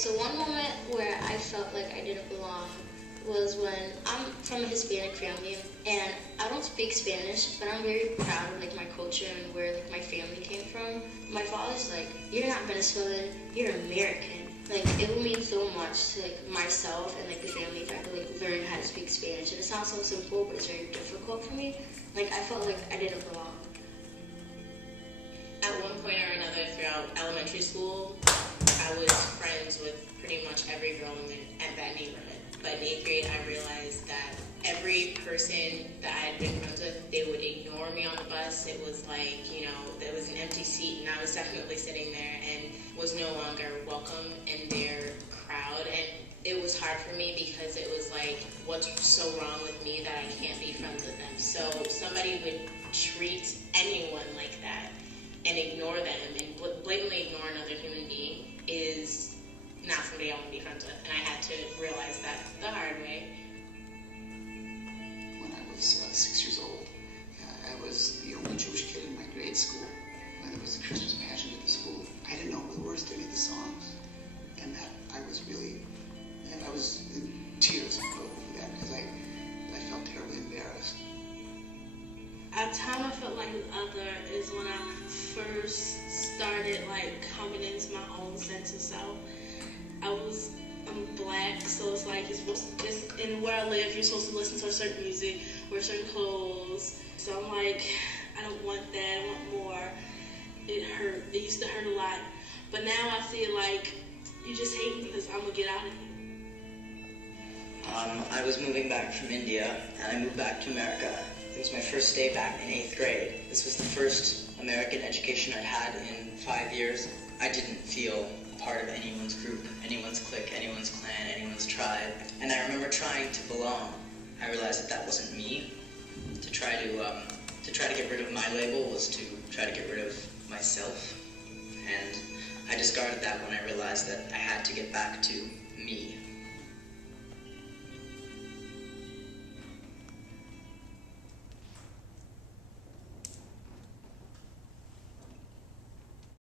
So one moment where I felt like I didn't belong was when I'm from a Hispanic family and I don't speak Spanish, but I'm very proud of like my culture and where like my family came from. My father's like, you're not Venezuelan, you're American. Like it would mean so much to like myself and like the family if I could like learn how to speak Spanish. And it sounds so simple, but it's very difficult for me. Like I felt like I didn't belong. At one point or another throughout elementary school, I was friends with pretty much every girl in that neighborhood. But in 8th grade, I realized that every person that I had been friends with, they would ignore me on the bus. It was like, you know, there was an empty seat and I was definitely sitting there and was no longer welcome in their crowd. And it was hard for me because it was like, what's so wrong with me that I can't be friends with them? So somebody would treat anyone like that and ignore them and blatantly ignore another human being is not somebody I want to be friends with. And I had to realize that the hard way. When I was 6 years old, I was the only Jewish kid in my grade school. When there was a Christmas pageant at the school, I didn't know the words to any of the songs. And that I was in tears over that because I felt terribly embarrassed. At a time I felt like other is when I first started like coming into my own sense of self. I'm black, so it's like in where I live, you're supposed to listen to a certain music, wear certain clothes. So I'm like, I don't want that, I want more. It hurt, it used to hurt a lot. But now I feel like you just hate me because I'm gonna get out of here. I was moving back from India, and I moved back to America. It was my first day back in 8th grade. This was the first American education I'd had in 5 years. I didn't feel part of anyone's group, anyone's clique, anyone's clan, anyone's tribe. And I remember trying to belong. I realized that wasn't me. To try to get rid of my label was to try to get rid of myself. And I discarded that when I realized that I had to get back to me.